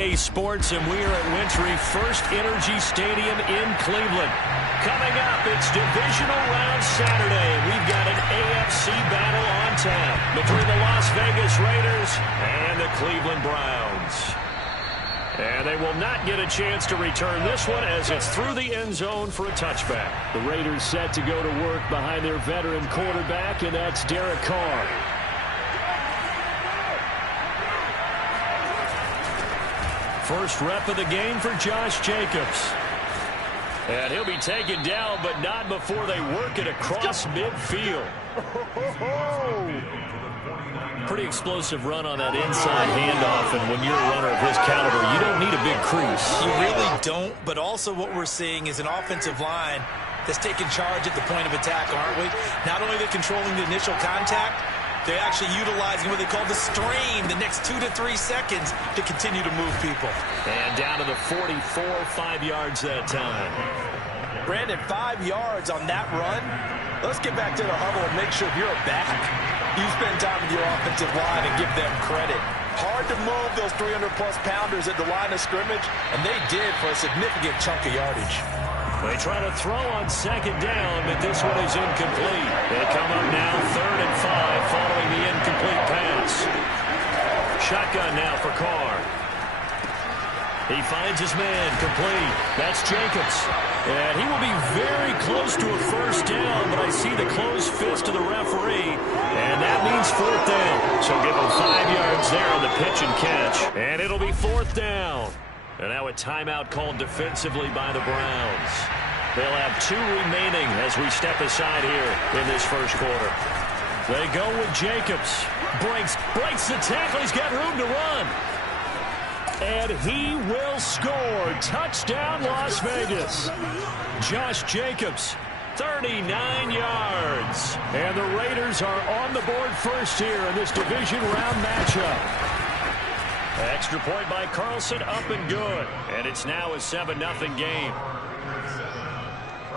Sports, and we are at Wintry First Energy Stadium in Cleveland. Coming up, it's divisional round Saturday. We've got an AFC battle on tap between the Las Vegas Raiders and the Cleveland Browns. And they will not get a chance to return this one as it's through the end zone for a touchback. The Raiders set to go to work behind their veteran quarterback, and that's Derek Carr. First rep of the game for Josh Jacobs. And he'll be taken down, but not before they work it across midfield. Pretty explosive run on that inside handoff, and when you're a runner of his caliber, you don't need a big crease. You really don't, but also what we're seeing is an offensive line that's taking charge at the point of attack, aren't we? Not only are they controlling the initial contact, they're actually utilizing what they call the strain, the next 2 to 3 seconds to continue to move people. And down to the 44, 5 yards that time. Brandon, 5 yards on that run. Let's get back to the huddle and make sure if you're a back, you spend time with your offensive line and give them credit. Hard to move those 300-plus pounders at the line of scrimmage, and they did for a significant chunk of yardage. They try to throw on second down, but this one is incomplete. They come up now 3rd and 5 following the incomplete pass. Shotgun now for Carr. He finds his man complete. That's Jacobs. And he will be very close to a first down, but I see the closed fist of the referee, and that means 4th down. So give him 5 yards there on the pitch and catch, and it'll be 4th down. And now a timeout called defensively by the Browns. They'll have 2 remaining as we step aside here in this first quarter. They go with Jacobs. Breaks the tackle. He's got room to run. And he will score. Touchdown, Las Vegas. Josh Jacobs, 39 yards. And the Raiders are on the board first here in this division round matchup. Extra point by Carlson, up and good. And it's now a 7-0 game.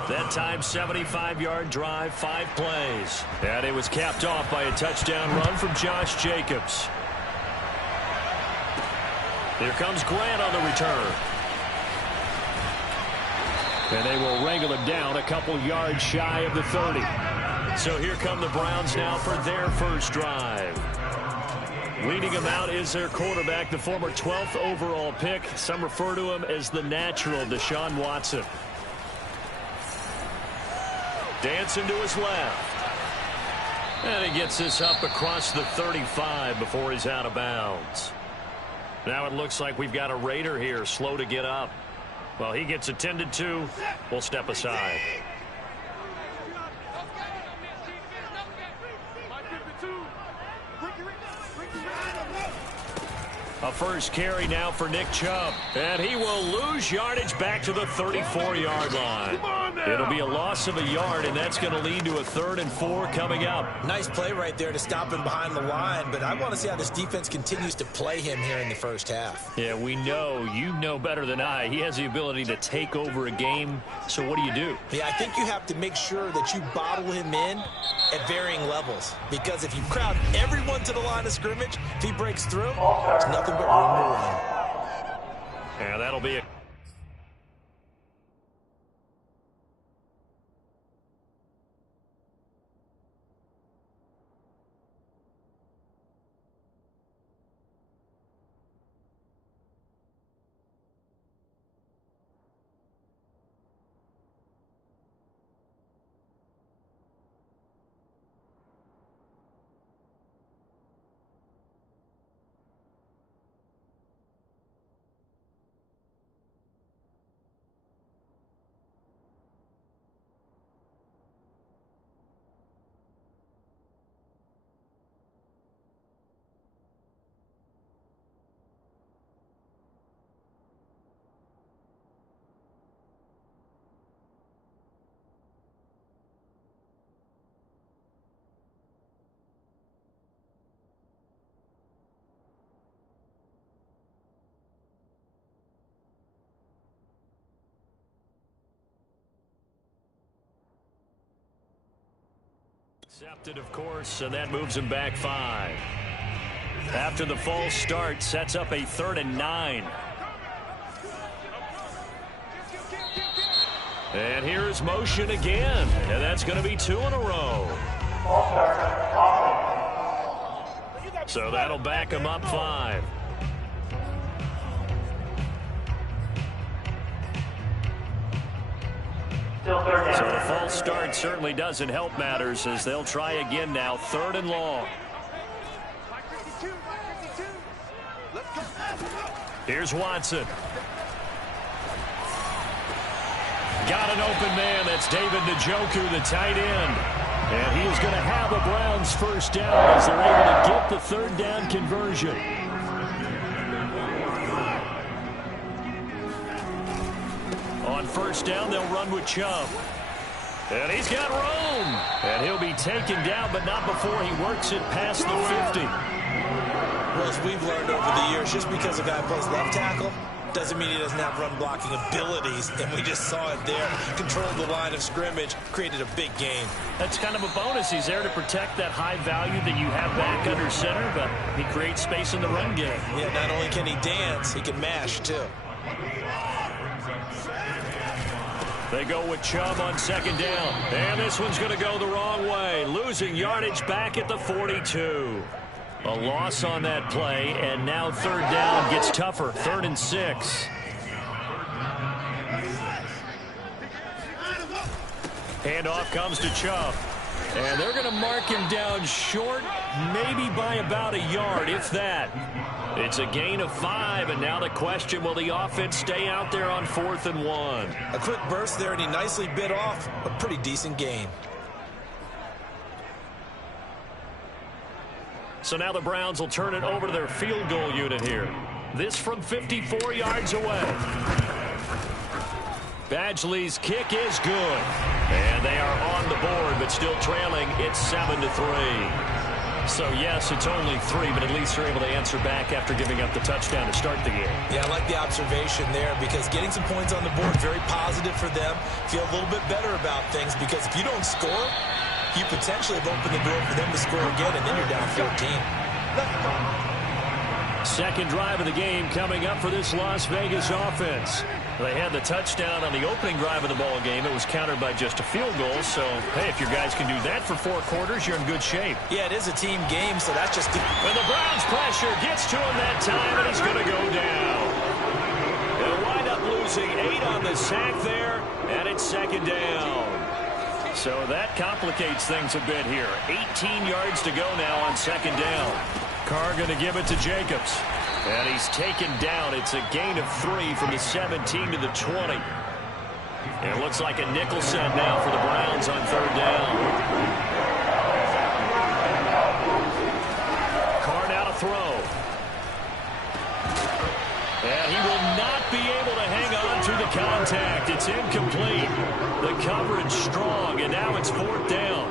That time, 75-yard drive, 5 plays. And it was capped off by a touchdown run from Josh Jacobs. Here comes Grant on the return. And they will wrangle him down a couple yards shy of the 30. So here come the Browns now for their first drive. Leading him out is their quarterback, the former 12th overall pick. Some refer to him as the natural, Deshaun Watson. Dancing to his left. And he gets this up across the 35 before he's out of bounds. Now it looks like we've got a Raider here, slow to get up. Well, he gets attended to. We'll step aside. A first carry now for Nick Chubb. And he will lose yardage back to the 34-yard line. It'll be a loss of a yard, and that's going to lead to a 3rd and 4 coming up. Nice play right there to stop him behind the line, but I want to see how this defense continues to play him here in the first half. Yeah, we know. You know better than I. He has the ability to take over a game, so what do? Yeah, I think you have to make sure that you bottle him in at varying levels, because if you crowd everyone to the line of scrimmage, if he breaks through, there's nothing but room to run. Yeah, that'll be it. Accepted, of course, and that moves him back 5. After the false start, sets up a 3rd and 9. And here's motion again. And that's going to be 2 in a row. So that'll back him up 5. So the false start certainly doesn't help matters as they'll try again now. 3rd and long. Here's Watson. Got an open man. That's David Njoku, the tight end. And he is going to have a Browns first down as they're able to get the 3rd down conversion. On first down, they'll run with Chubb. And he's got room. And he'll be taken down, but not before he works it past the 50. Well, as we've learned over the years, just because a guy plays left tackle doesn't mean he doesn't have run blocking abilities, and we just saw it there. Controlled the line of scrimmage, created a big gain. That's kind of a bonus. He's there to protect that high value that you have back under center, but he creates space in the run game. Yeah, not only can he dance, he can mash, too. They go with Chubb on 2nd down. And this one's going to go the wrong way. Losing yardage back at the 42. A loss on that play, and now 3rd down gets tougher. 3rd and 6. Handoff comes to Chubb. And they're going to mark him down short, maybe by about a yard, if that. It's a gain of 5, and now the question, will the offense stay out there on 4th and 1? A quick burst there, and he nicely bit off a pretty decent gain. So now the Browns will turn it over to their field goal unit here. This from 54 yards away. Badgley's kick is good. And they are on the board, but still trailing. It's 7-3. So, yes, it's only 3, but at least they're able to answer back after giving up the touchdown to start the game. Yeah, I like the observation there because getting some points on the board, very positive for them. Feel a little bit better about things because if you don't score, you potentially have opened the door for them to score again, and then you're down 14. Second drive of the game coming up for this Las Vegas offense. They had the touchdown on the opening drive of the ball game. It was countered by just a field goal. So, hey, if your guys can do that for 4 quarters, you're in good shape. Yeah, it is a team game, so that's just... When the Browns pressure gets to him that time, and he's going to go down. They'll wind up losing 8 on the sack there, and it's 2nd down. So that complicates things a bit here. 18 yards to go now on 2nd down. Carr going to give it to Jacobs. And he's taken down. It's a gain of 3 from the 17 to the 20. And it looks like a nickel set now for the Browns on 3rd down. Carr now to throw. And he will not be able to hang on to the contact. It's incomplete. The coverage strong, and now it's 4th down.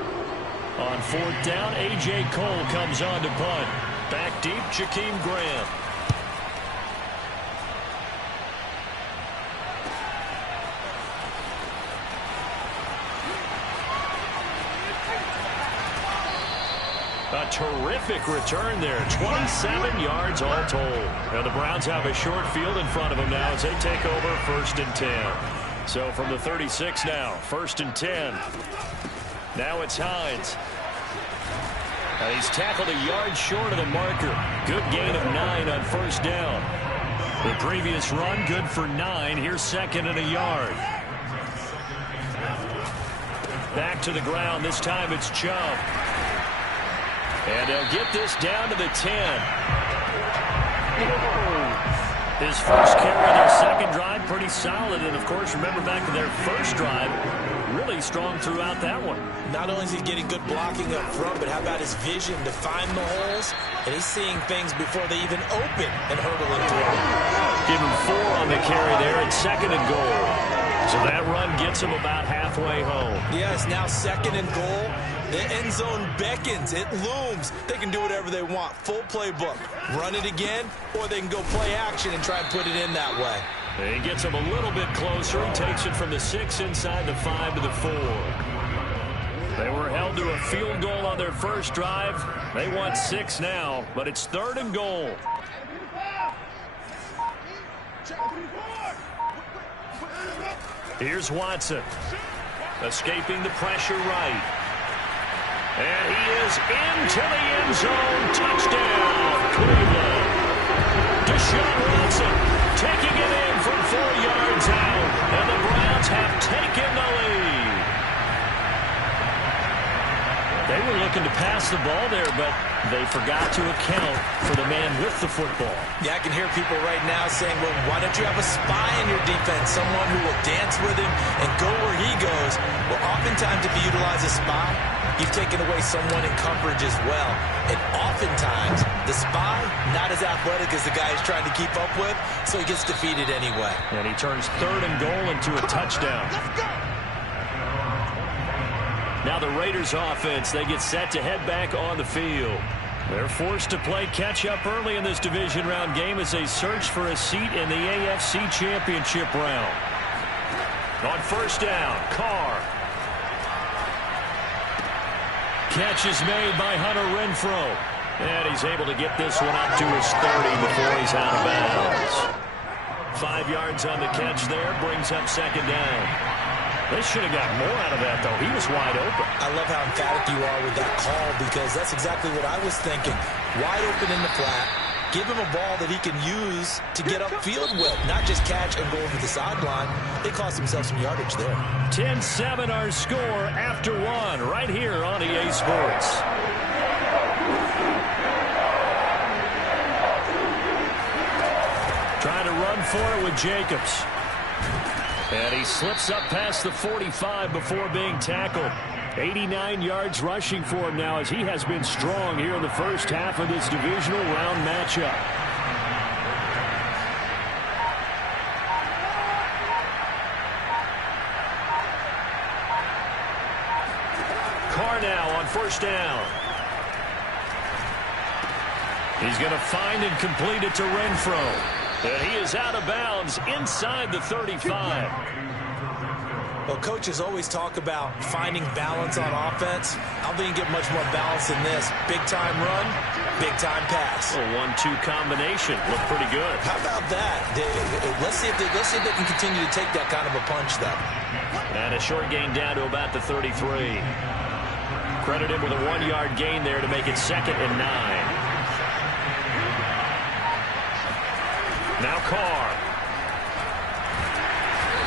On 4th down, A.J. Cole comes on to punt. Back deep, Jakeem Graham. A terrific return there. 27 yards all told. Now the Browns have a short field in front of them now as they take over 1st and 10. So from the 36 now, 1st and 10. Now it's Hines. And he's tackled a yard short of the marker. Good gain of 9 on 1st down. The previous run, good for 9. Here's 2nd and a yard. Back to the ground. This time it's Chubb. And they'll get this down to the 10. His first carry of their 2nd drive, pretty solid. And, of course, remember back to their 1st drive, really strong throughout that one. Not only is he getting good blocking up front, but how about his vision to find the holes? And he's seeing things before they even open and hurdling through them. Give him 4 on the carry there at 2nd and goal. So that run gets him about halfway home. Yes, now 2nd and goal. The end zone beckons. It looms. They can do whatever they want. Full playbook. Run it again, or they can go play action and try and put it in that way. He gets him a little bit closer. He takes it from the 6 inside the 5 to the 4. They were held to a field goal on their 1st drive. They want 6 now, but it's 3rd and goal. Here's Watson. Escaping the pressure right. And he is into the end zone. Touchdown, Cleveland. Deshaun Watson taking it in from 4 yards out. And the Browns have taken the lead. They were looking to pass the ball there, but they forgot to account for the man with the football. Yeah, I can hear people right now saying, well, why don't you have a spy in your defense, someone who will dance with him and go where he goes? Well, oftentimes if you utilize a spy, you've taken away someone in coverage as well. And oftentimes, the spy, not as athletic as the guy he's trying to keep up with, so he gets defeated anyway. And he turns 3rd and goal into a touchdown. Let's go! Now the Raiders offense, they get set to head back on the field. They're forced to play catch-up early in this division round game as they search for a seat in the AFC Championship round. On 1st down, Carr. Catch is made by Hunter Renfrow. And he's able to get this one up to his 30 before he's out of bounds. 5 yards on the catch there, brings up 2nd down. They should have got more out of that, though. He was wide open. I love how emphatic you are with that call because that's exactly what I was thinking. Wide open in the flat. Give him a ball that he can use to get upfield with, not just catch and go over the sideline. They cost themselves some yardage there. 10-7 our score after 1 right here on EA Sports. Trying to run for it with Jacobs. And he slips up past the 45 before being tackled. 89 yards rushing for him now as he has been strong here in the first half of this divisional round matchup. Carr now on 1st down. He's going to find and complete it to Renfrow. And he is out of bounds inside the 35. Well, coaches always talk about finding balance on offense. I don't think you get much more balance than this. Big-time run, big-time pass. A 1-2 combination. Looked pretty good. How about that? Let's see if they can continue to take that kind of a punch, though. And a short gain down to about the 33. Credit him with a 1-yard gain there to make it 2nd and 9. Now Carr.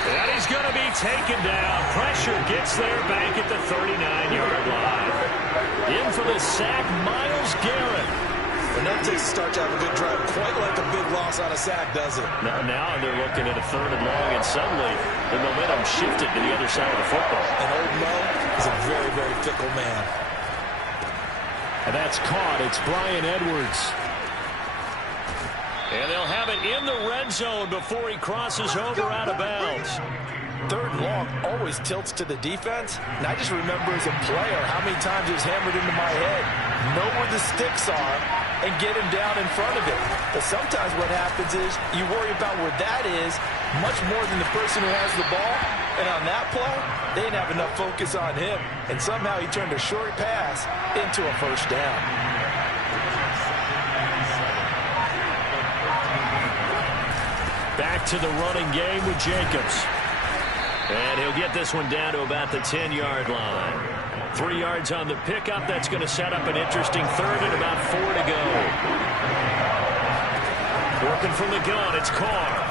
And he's going to be taken down. Pressure gets there back at the 39-yard line. In for the sack, Myles Garrett. And that takes a start to have a good drive. Quite like a big loss on a sack, does it? Now they're looking at a 3rd and long, and suddenly the momentum shifted to the other side of the football. And old Mo is a very, very fickle man. And that's caught. It's Bryan Edwards. And they'll have it in the red zone before he crosses over out of bounds. 3rd and long always tilts to the defense. And I just remember as a player how many times it was hammered into my head. Know where the sticks are and get him down in front of it. But sometimes what happens is you worry about where that is much more than the person who has the ball. And on that play, they didn't have enough focus on him. And somehow he turned a short pass into a 1st down. Back to the running game with Jacobs. And he'll get this one down to about the 10-yard line. 3 yards on the pickup. That's going to set up an interesting 3rd and about 4 to go. Working from the gun, it's Carr.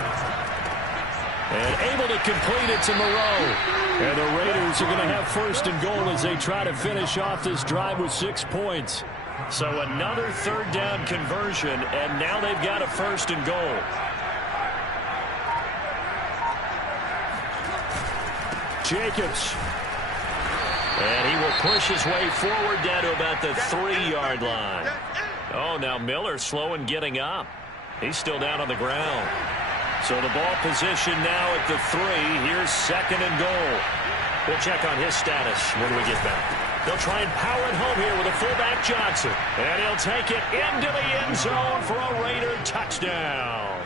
And able to complete it to Moreau. And the Raiders are going to have 1st and goal as they try to finish off this drive with 6 points. So another 3rd down conversion, and now they've got a 1st and goal. Jacobs. And he will push his way forward down to about the 3-yard line. Oh, now Miller slow in getting up. He's still down on the ground. So the ball position now at the 3. Here's 2nd and goal. We'll check on his status when we get back. They'll try and power it home here with a fullback Johnson. And he'll take it into the end zone for a Raider touchdown.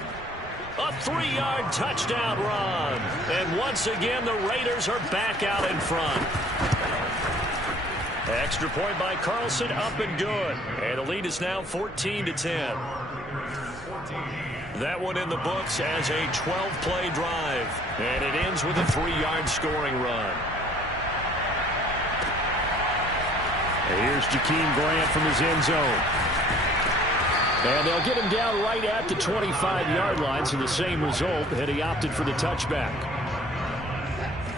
A 3-yard touchdown run. And once again, the Raiders are back out in front. Extra point by Carlson, up and good. And the lead is now 14-10. That one in the books as a 12-play drive. And it ends with a 3-yard scoring run. And here's Jakeem Grant from his end zone. And they'll get him down right at the 25-yard line, so the same result, and he opted for the touchback.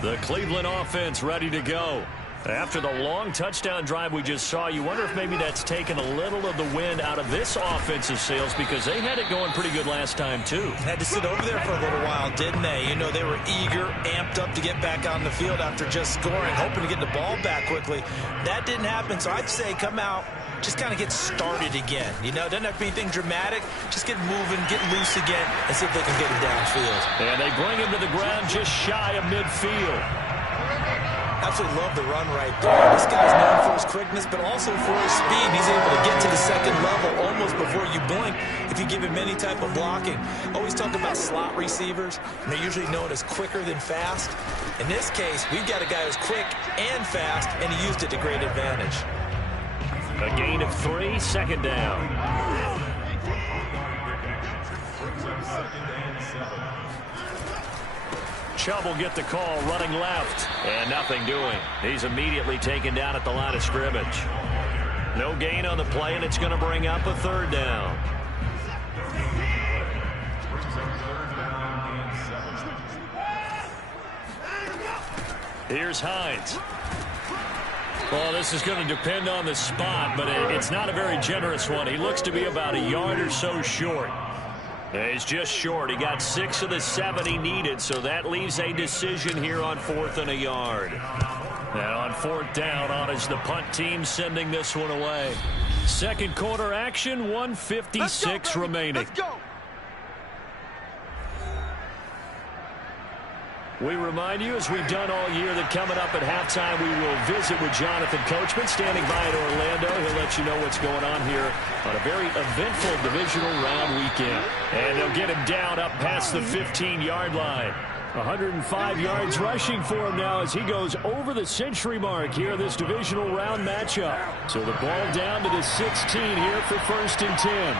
The Cleveland offense ready to go. After the long touchdown drive we just saw, you wonder if maybe that's taken a little of the wind out of this offensive sails, because they had it going pretty good last time, too. Had to sit over there for a little while, didn't they? You know, they were eager, amped up to get back on the field after just scoring, hoping to get the ball back quickly. That didn't happen, so I'd say come out, just kind of get started again. You know, it doesn't have to be anything dramatic. Just get moving, get loose again, and see if they can get it downfield. And they bring him to the ground just shy of midfield. Absolutely love the run right there. This guy's known for his quickness, but also for his speed. He's able to get to the second level almost before you blink if you give him any type of blocking. Always talk about slot receivers, and they're usually known as quicker than fast. In this case, we've got a guy who's quick and fast, and he used it to great advantage. A gain of 3, second down. Chubb will get the call, running left, and nothing doing. He's immediately taken down at the line of scrimmage. No gain on the play, and it's going to bring up a 3rd down. Here's Hines. Well, this is going to depend on the spot, but it's not a very generous one. He looks to be about a yard or so short. He's just short. He got 6 of the 7 he needed, so that leaves a decision here on 4th and a yard. And on 4th down, on is the punt team sending this one away. Second quarter action, 1:56 remaining. Let's go. We remind you, as we've done all year, that coming up at halftime, we will visit with Jonathan Coachman, standing by in Orlando. He'll let you know what's going on here on a very eventful divisional round weekend. And they'll get him down up past the 15-yard line. 105 yards rushing for him now as he goes over the century mark here in this divisional round matchup. So the ball down to the 16 here for 1st and 10.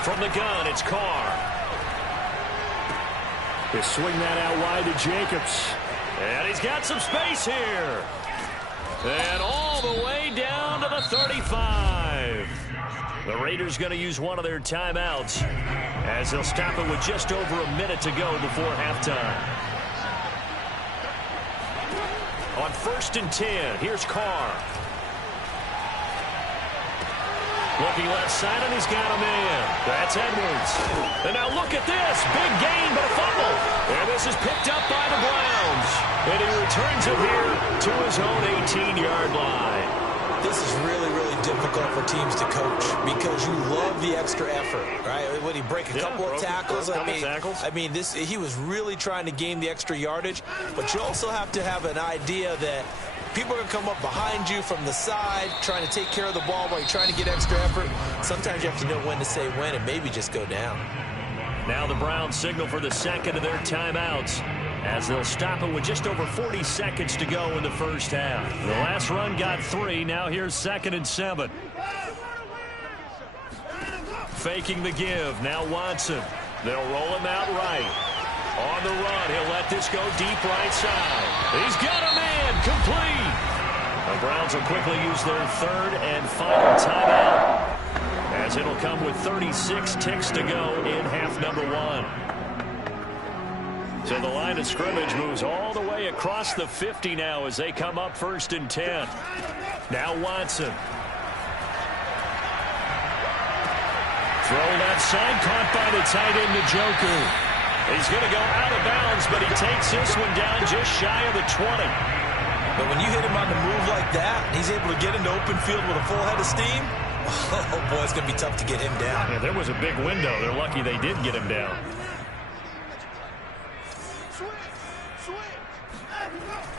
From the gun, it's Carr. They swing that out wide to Jacobs. And he's got some space here. And all the way down to the 35. The Raiders going to use one of their timeouts as they'll stop it with just over a minute to go before halftime. On 1st and 10, here's Carr. Looking left side, and he's got a man. That's Edwards. And now look at this. Big gain, but a fumble. And this is picked up by the Browns. And he returns it here to his own 18-yard line. This is really, really difficult for teams to coach because you love the extra effort, right? When he break a couple of tackles, I mean, he was really trying to gain the extra yardage, but you also have to have an idea that people are going to come up behind you from the side, trying to take care of the ball while you're trying to get extra effort. Sometimes you have to know when to say when and maybe just go down. Now the Browns signal for the second of their timeouts as they'll stop it with just over 40 seconds to go in the first half. The last run got 3. Now here's 2nd and 7. Faking the give. Now Watson. They'll roll him out right. On the run, he'll let this go deep right side. He's got a man, complete. The Browns will quickly use their 3rd and final timeout as it'll come with 36 ticks to go in half number 1. So the line of scrimmage moves all the way across the 50 now as they come up 1st and 10. Now Watson. Throw left side, caught by the tight end Njoku. He's going to go out of bounds, but he takes this one down just shy of the 20. But when you hit him on the move like that, he's able to get into open field with a full head of steam. Oh, boy, it's going to be tough to get him down. Yeah, there was a big window. They're lucky they did get him down.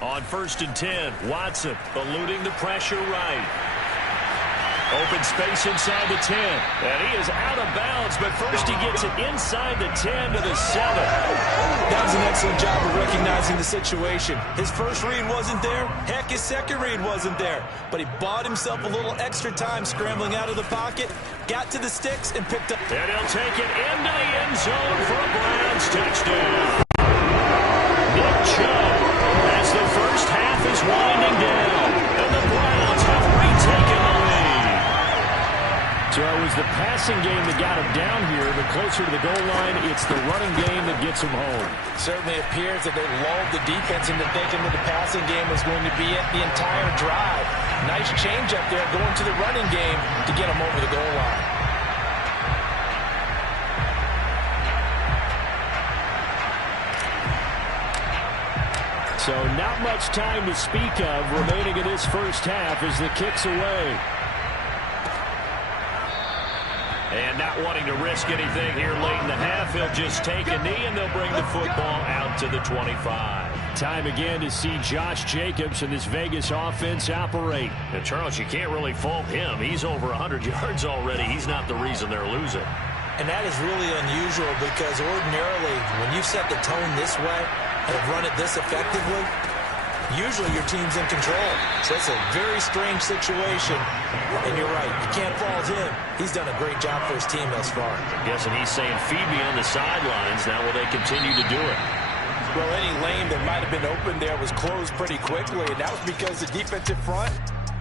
On 1st and 10, Watson eluding the pressure right. Open space inside the 10. And he is out of bounds, but first he gets it inside the 10 to the 7. That was an excellent job of recognizing the situation. His first read wasn't there. Heck, his second read wasn't there. But he bought himself a little extra time scrambling out of the pocket, got to the sticks, and picked up. And he'll take it into the end zone for a Browns touchdown. Nick Chubb, as the first half is winding down, and the Browns have retaken the lead. So it was the passing game that got him down here, but closer to the goal line, it's the running game that gets him home. Certainly appears that they lulled the defense into thinking that the passing game was going to be it the entire drive. Nice change up there going to the running game to get him over the goal line. So not much time to speak of remaining in this first half as the kick's away. And not wanting to risk anything here late in the half, he'll just take a knee and they'll bring the football out to the 25. Time again to see Josh Jacobs and this Vegas offense operate. And Charles, you can't really fault him. He's over 100 yards already. He's not the reason they're losing. And that is really unusual because ordinarily when you set the tone this way and have run it this effectively, usually your team's in control. So it's a very strange situation. And you're right, you can't fault him. He's done a great job for his team thus far. Guessing he's saying, feed me on the sidelines. Now will they continue to do it? Well, any lane that might have been open there was closed pretty quickly, and that was because the defensive front,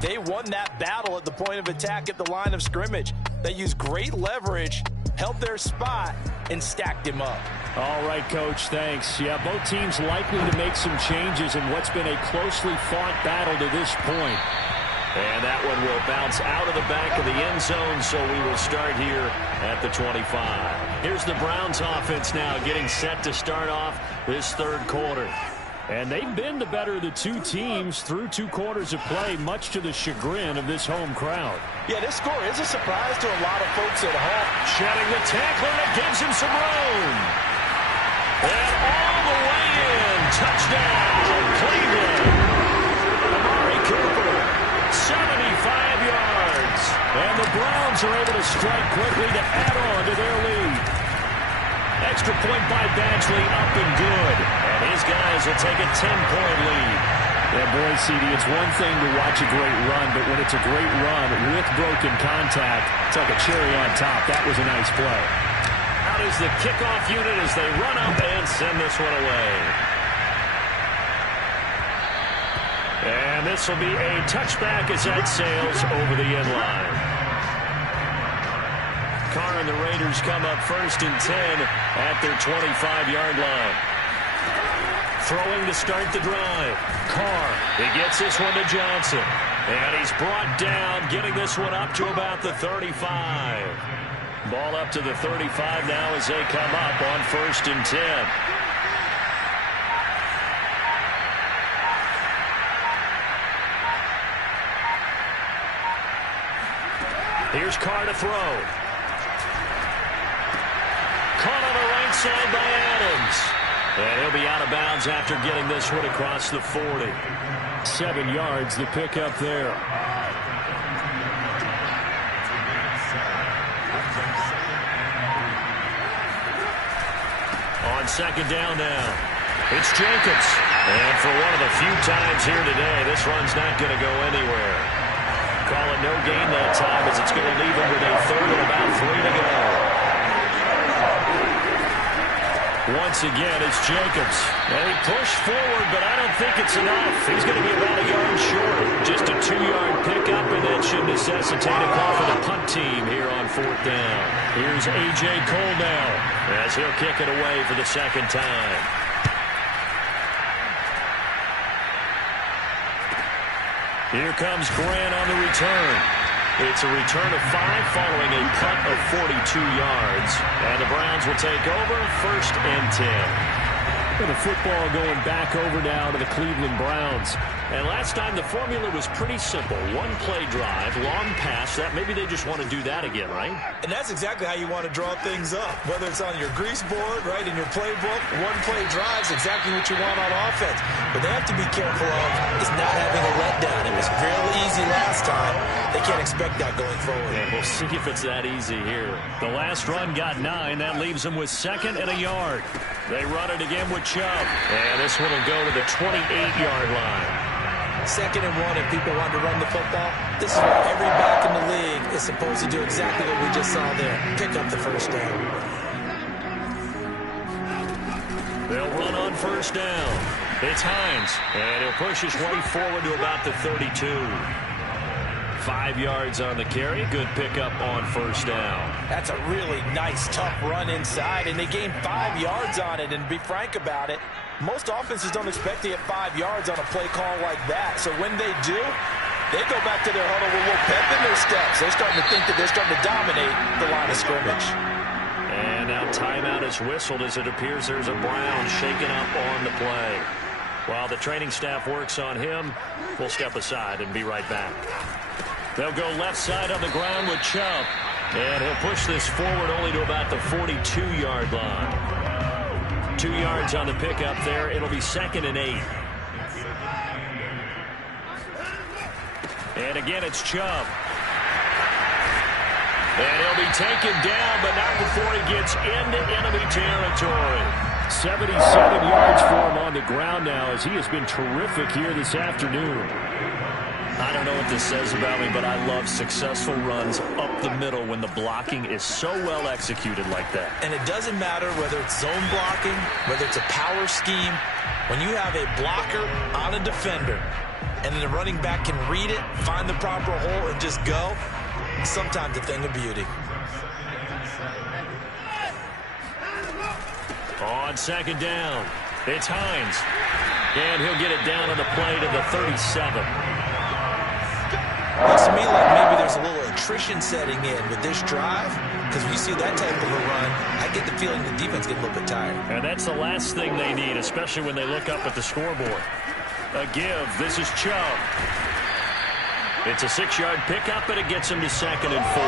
they won that battle at the point of attack at the line of scrimmage. They used great leverage, held their spot, and stacked him up. All right, Coach, thanks. Yeah, both teams likely to make some changes in what's been a closely fought battle to this point. And that one will bounce out of the back of the end zone, so we will start here at the 25. Here's the Browns offense now getting set to start off this third quarter. And they've been the better of the two teams through 2 quarters of play, much to the chagrin of this home crowd. Yeah, this score is a surprise to a lot of folks at home. Shedding the tackler that gives him some room. And all the way in. Touchdown, Cleveland. Amari Cooper, 75 yards. And the Browns are able to strike quickly to add on to their lead. Extra point by Badgley, up and good. And his guys will take a 10-point lead. Yeah, boy, CD, it's one thing to watch a great run, but when it's a great run with broken contact, it's like a cherry on top. That was a nice play. Out is the kickoff unit as they run up and send this one away. And this will be a touchback as that sails over the end line. Carr and the Raiders come up 1st and 10 at their 25-yard line. Throwing to start the drive. Carr, he gets this one to Johnson. And he's brought down, getting this one up to about the 35. Ball up to the 35 now as they come up on 1st and 10. Here's Carr to throw. Caught on the right side by Adams. And he'll be out of bounds after getting this one across the 40. 7 yards, the pickup there. On 2nd down now, it's Jacobs. And for one of the few times here today, this run's not going to go anywhere. Call it no gain that time as it's going to leave him with a 3rd and about 3 to go. Once again, it's Jacobs. And he pushed forward, but I don't think it's enough. He's going to be about a yard short. Just a 2-yard pickup, and that should necessitate a call for the punt team here on 4th down. Here's A.J. Cole now as he'll kick it away for the 2nd time. Here comes Grant on the return. It's a return of 5 following a punt of 42 yards. And the Browns will take over 1st and 10. And the football going back over now to the Cleveland Browns. And last time the formula was pretty simple. One play drive, long pass. That maybe they just want to do that again, right? And that's exactly how you want to draw things up. Whether it's on your grease board, right, in your playbook, one play drive is exactly what you want on offense. But they have to be careful of is not having a letdown. It was real easy last time. They can't expect that going forward. Yeah, we'll see if it's that easy here. The last run got 9. That leaves them with 2nd and a yard. They run it again with Chubb. And this one will go to the 28-yard line. 2nd and 1, and people want to run the football. This is where every back in the league is supposed to do exactly what we just saw there. Pick up the first down. They'll run on first down. It's Hines, and he'll push his way forward to about the 32. 5 yards on the carry. Good pickup on first down. That's a really nice, tough run inside, and they gained 5 yards on it. And to be frank about it, most offenses don't expect to get 5 yards on a play call like that. So when they do, they go back to their huddle with a little pep in their steps. They're starting to think that they're starting to dominate the line of scrimmage. And now timeout is whistled as it appears there's a Brown shaken up on the play. While the training staff works on him, we'll step aside and be right back. They'll go left side on the ground with Chubb. And he'll push this forward only to about the 42-yard line. 2 yards on the pickup there. It'll be 2nd and 8. And again, it's Chubb. And he'll be taken down, but not before he gets into enemy territory. 77 yards for him on the ground now, as he has been terrific here this afternoon. I don't know what this says about me, but I love successful runs up the middle when the blocking is so well executed like that. And it doesn't matter whether it's zone blocking, whether it's a power scheme. When you have a blocker on a defender, and then the running back can read it, find the proper hole, and just go, it's sometimes a thing of beauty. On 2nd down, it's Hines. And he'll get it down on the play to the 37. Looks to me like maybe there's a little attrition setting in with this drive, because when you see that type of a run, I get the feeling the defense gets a little bit tired. And that's the last thing they need, especially when they look up at the scoreboard. A give. This is Chubb. It's a 6-yard pickup, and it gets him to 2nd and 4.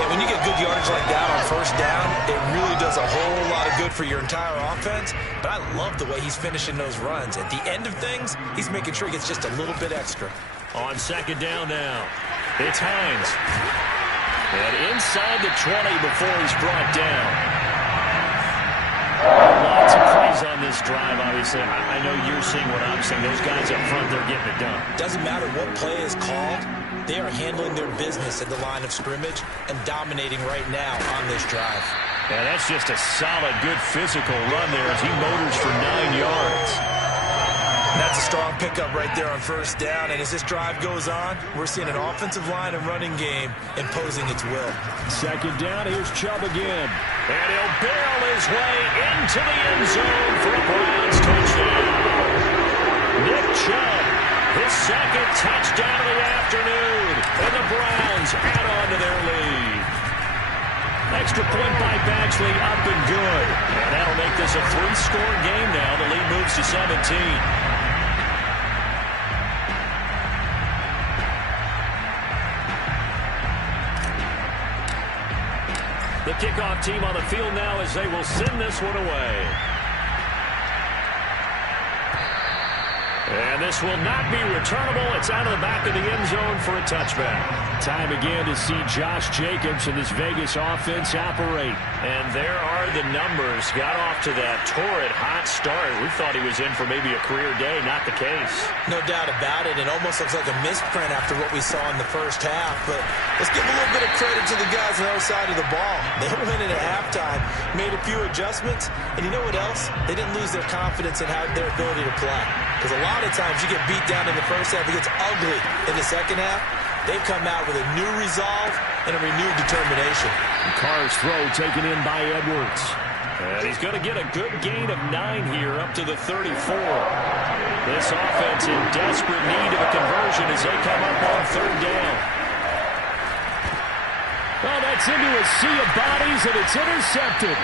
And when you get good yardage like that on first down, it really does a whole lot of good for your entire offense. But I love the way he's finishing those runs. At the end of things, he's making sure he gets just a little bit extra. On 2nd down now, it's Hines. And inside the 20 before he's brought down. Lots of praise on this drive, obviously. I know you're seeing what I'm seeing. Those guys up front, they're getting it done. Doesn't matter what play is called. They are handling their business at the line of scrimmage and dominating right now on this drive. Yeah, that's just a solid, good physical run there as he motors for 9 yards. That's a strong pickup right there on first down. And as this drive goes on, we're seeing an offensive line and running game imposing its will. 2nd down, here's Chubb again. And he'll barrel his way into the end zone for a Browns touchdown. Nick Chubb, his 2nd touchdown of the afternoon. And the Browns add on to their lead. Extra point by Badgley, up and good. And that'll make this a 3-score game now. The lead moves to 17. The kickoff team on the field now as they will send this one away. And this will not be returnable. It's out of the back of the end zone for a touchback. Time again to see Josh Jacobs and this Vegas offense operate. And there are the numbers. Got off to that torrid hot start. We thought he was in for maybe a career day. Not the case. No doubt about it. It almost looks like a misprint after what we saw in the first half. But let's give a little bit of credit to the guys on the other side of the ball. They went in at halftime, made a few adjustments, and you know what else? They didn't lose their confidence in their ability to play. Because a lot of times you get beat down in the first half, it gets ugly in the second half. They've come out with a new resolve and a renewed determination. Carr's throw taken in by Edwards. And he's going to get a good gain of 9 here up to the 34. This offense in desperate need of a conversion as they come up on 3rd down. Well, that's into a sea of bodies, and it's intercepted.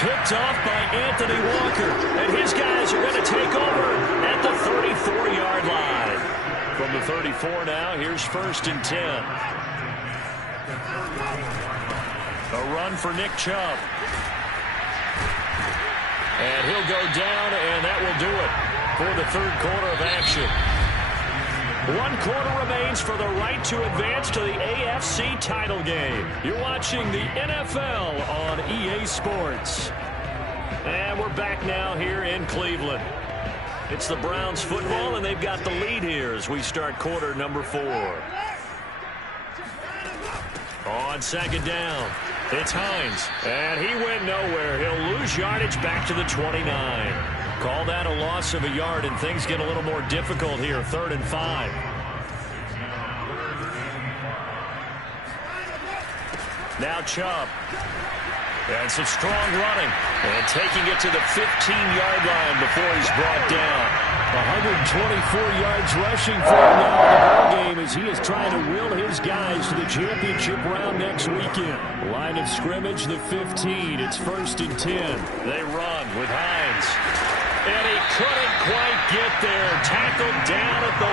Picked off by Anthony Walker. And his guys are going to take over at the 34-yard line. From the 34 now, here's 1st and 10. A run for Nick Chubb. And he'll go down, and that will do it for the 3rd quarter of action. 1 quarter remains for the right to advance to the AFC title game. You're watching the NFL on EA Sports. And we're back now here in Cleveland. It's the Browns football, and they've got the lead here as we start quarter number 4. On 2nd down, it's Hines. And he went nowhere. He'll lose yardage back to the 29. Call that a loss of a yard, and things get a little more difficult here. 3rd and 5. Now Chubb. And some strong running. And taking it to the 15-yard line before he's brought down. 124 yards rushing for him now in the ball game as he is trying to will his guys to the championship round next weekend. Line of scrimmage, the 15. It's 1st and 10. They run with Hines. And he couldn't quite get there. Tackled down at the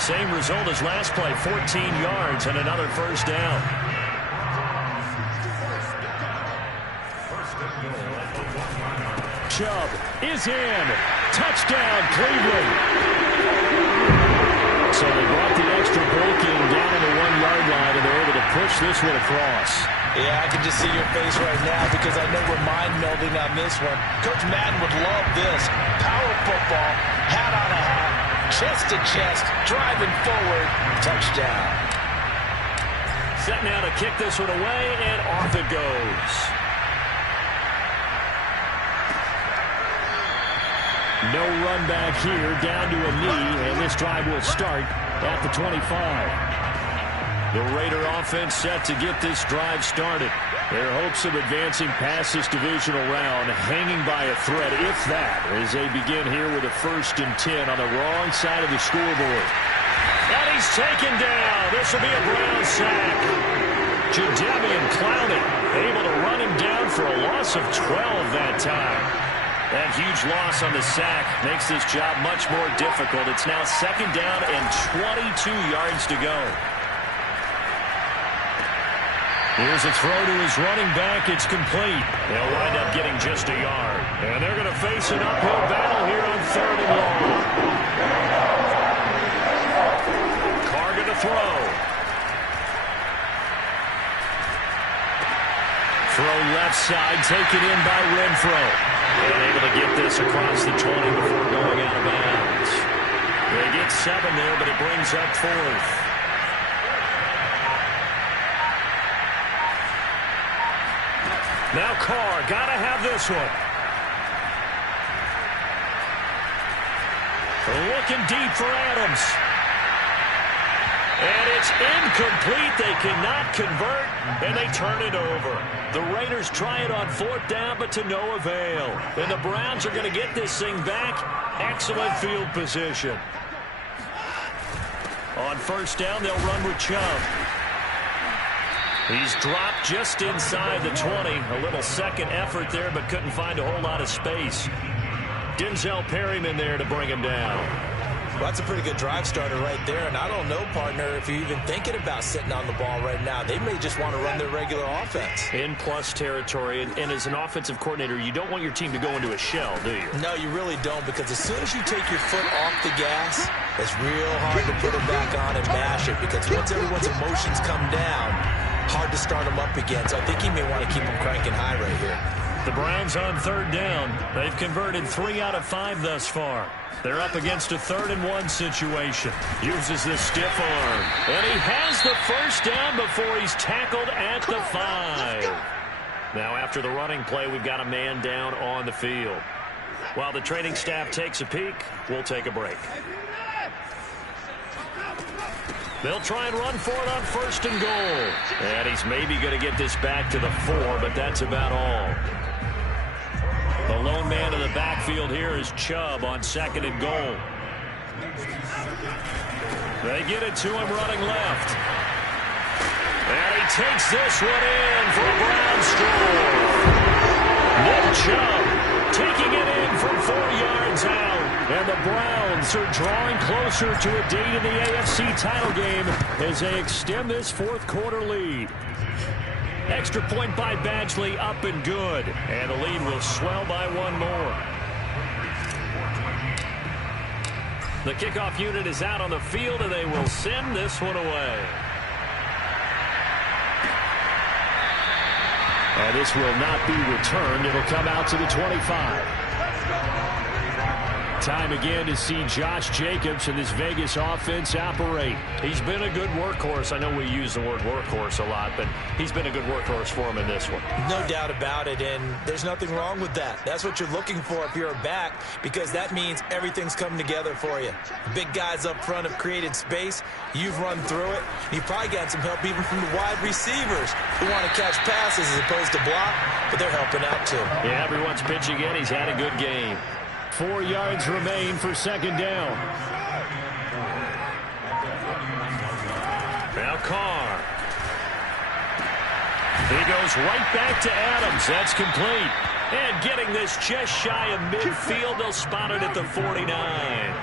1. Same result as last play, 14 yards and another 1st down. Chubb is in. Touchdown, Cleveland. So they brought the extra break-in down to the 1-yard line, and they're able to push this one across. Yeah, I can just see your face right now because I know we're mind-melding on this one. Coach Madden would love this. Power football, hat on a hat, chest to chest, driving forward, touchdown. Set now to kick this one away, and off it goes. No run back here, down to a knee, and this drive will start at the 25. The Raider offense set to get this drive started. Their hopes of advancing past this divisional round hanging by a thread, if that, as they begin here with a 1st and 10 on the wrong side of the scoreboard. And he's taken down. This will be a Brown sack. Jadeveon Clowney able to run him down for a loss of 12 that time. That huge loss on the sack makes this job much more difficult. It's now 2nd down and 22 yards to go. Here's a throw to his running back. It's complete. They'll wind up getting just a yard. And they're going to face an uphill battle here on 3rd and long. Carr going to throw. Throw left side, taken in by Renfro. And able to get this across the 20 before going out of bounds. They get 7 there, but it brings up 4th. Now Carr, got to have this one. Looking deep for Adams. And it's incomplete. They cannot convert, and they turn it over. The Raiders try it on 4th down, but to no avail. And the Browns are going to get this thing back. Excellent field position. On 1st down, they'll run with Chubb. He's dropped just inside the 20. A little second effort there, but couldn't find a whole lot of space. Denzel Perryman there to bring him down. Well, that's a pretty good drive starter right there, and I don't know, partner, if you're even thinking about sitting on the ball right now. They may just want to run their regular offense. In plus territory, and as an offensive coordinator, you don't want your team to go into a shell, do you? No, you really don't, because as soon as you take your foot off the gas, it's real hard to put it back on and mash it, because once everyone's emotions come down, hard to start them up again. So I think he may want to keep them cranking high right here. The Browns on 3rd down. They've converted 3 out of 5 thus far. They're up against a 3rd and 1 situation. Uses the stiff arm. And he has the 1st down before he's tackled at the 5. Now after the running play, we've got a man down on the field. While the training staff takes a peek, we'll take a break. They'll try and run for it on 1st and goal. And he's maybe going to get this back to the 4, but that's about all. The lone man in the backfield here is Chubb on 2nd and goal. They get it to him running left. And he takes this one in for a Brown score. Nick Chubb taking it in from 4 yards out. And the Browns are drawing closer to a date in the AFC title game as they extend this fourth quarter lead. Extra point by Badgley, up and good. And the lead will swell by one more. The kickoff unit is out on the field, and they will send this one away. And this will not be returned. It'll come out to the 25. Time again to see Josh Jacobs and this Vegas offense operate. He's been a good workhorse. I know we use the word workhorse a lot, but he's been a good workhorse for him in this one. No doubt about it, and there's nothing wrong with that. That's what you're looking for if you're a back, because that means everything's coming together for you. Big guys up front have created space. You've run through it. You've probably got some help even from the wide receivers who want to catch passes as opposed to block, but they're helping out too. Yeah, everyone's pitching in. He's had a good game. 4 yards remain for second down. Now Carr. He goes right back to Adams. That's complete. And getting this just shy of midfield. They'll spot it at the 49.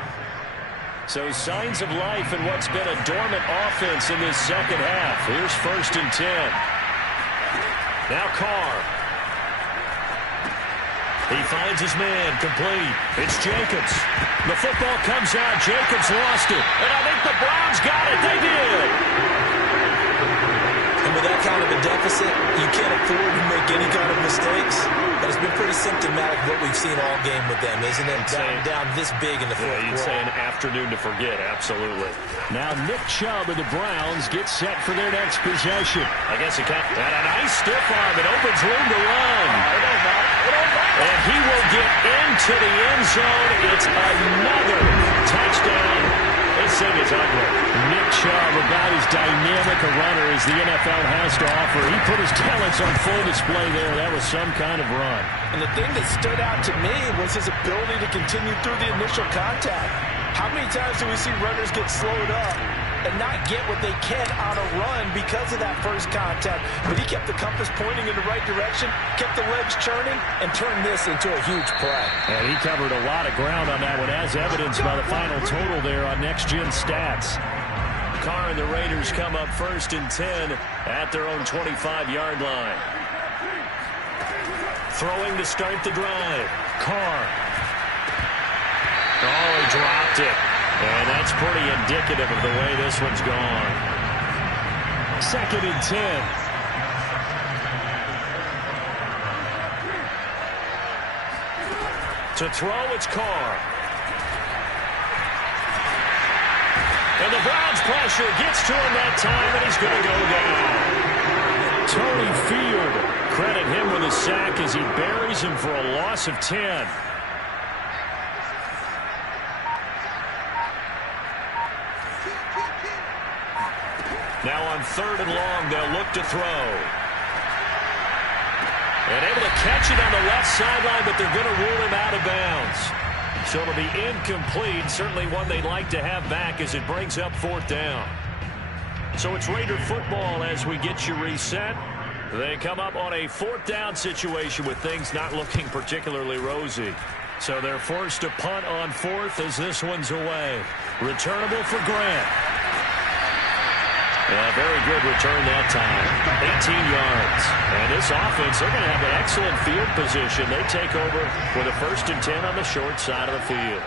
So signs of life in what's been a dormant offense in this second half. Here's 1st and 10. Now Carr. He finds his man, complete. It's Jacobs. The football comes out. Jacobs lost it. And I think the Browns got it. They did. And with that kind of a deficit, you can't afford to make any kind of mistakes. But it's been pretty symptomatic of what we've seen all game with them, isn't it? Down this big in the fourth quarter. You'd say an afternoon to forget, absolutely. Now Nick Chubb and the Browns get set for their next possession. I guess it got a nice stiff arm. It opens room to run. And he will get into the end zone. It's another touchdown. This thing is ugly. Nick Chubb, about as dynamic a runner as the NFL has to offer. He put his talents on full display there. That was some kind of run. And the thing that stood out to me was his ability to continue through the initial contact. How many times do we see runners get slowed up and not get what they can on a run because of that first contact? But he kept the compass pointing in the right direction, kept the legs churning, and turned this into a huge play. And he covered a lot of ground on that one, as evidenced by the final total there on Next Gen Stats. Carr and the Raiders come up 1st and 10 at their own 25-yard line. Throwing to start the drive. Carr. Oh, he dropped it. And that's pretty indicative of the way this one's gone. 2nd and 10. To throw, it's Carr. And the Browns pressure gets to him that time, and he's going to go down. Tony Field, credit him with a sack as he buries him for a loss of 10. Now on 3rd and long, they'll look to throw. And able to catch it on the left sideline, but they're going to rule him out of bounds. So it'll be incomplete. Certainly one they'd like to have back as it brings up 4th down. So it's Raider football as we get you reset. They come up on a 4th down situation with things not looking particularly rosy. So they're forced to punt on 4th as this one's away. Returnable for Grant. Very good return that time. 18 yards. And this offense, they're going to have an excellent field position. They take over with a 1st and 10 on the short side of the field.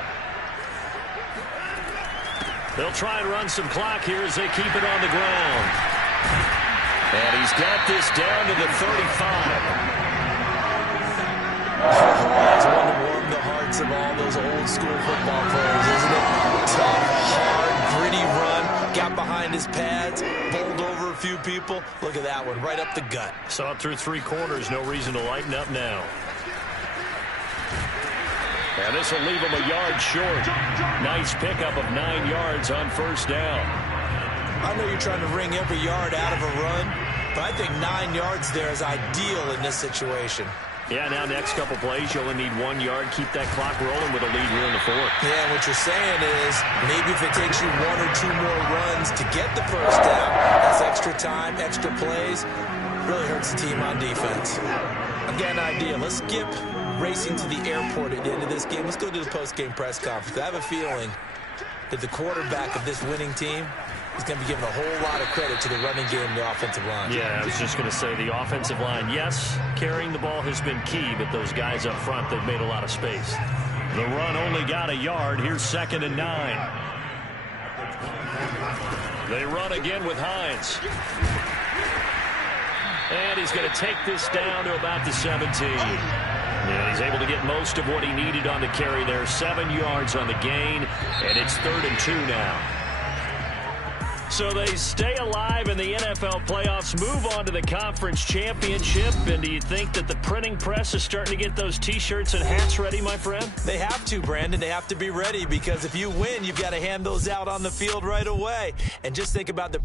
They'll try and run some clock here as they keep it on the ground. And he's got this down to the 35. That's one to warm the hearts of all those old school football players, isn't it? Tough, hard, gritty run. Got behind his pads, bowled over a few people. Look at that one, right up the gut. Saw it through 3 quarters. No reason to lighten up now. And this will leave him a yard short. Nice pickup of 9 yards on 1st down. I know you're trying to wring every yard out of a run, but I think 9 yards there is ideal in this situation. Yeah, now next couple plays, you only need 1 yard. Keep that clock rolling with a lead here in the fourth. Yeah, and what you're saying is maybe if it takes you 1 or 2 more runs to get the first down, that's extra time, extra plays. Really hurts the team on defense. I've got an idea. Let's skip racing to the airport at the end of this game. Let's go to the post-game press conference. I have a feeling that the quarterback of this winning team is going to be given a whole lot of credit to the running game and the offensive line. Yeah, I was just going to say the offensive line, yes, carrying the ball has been key, but those guys up front, they've made a lot of space. The run only got 1 yard. Here's 2nd and 9. They run again with Hines. And he's going to take this down to about the 17. And he's able to get most of what he needed on the carry there. 7 yards on the gain, and it's 3rd and 2 now. So they stay alive in the NFL playoffs, move on to the conference championship. And do you think that the printing press is starting to get those T-shirts and hats ready, my friend? They have to, Brandon. They have to be ready because if you win, you've got to hand those out on the field right away. And just think about the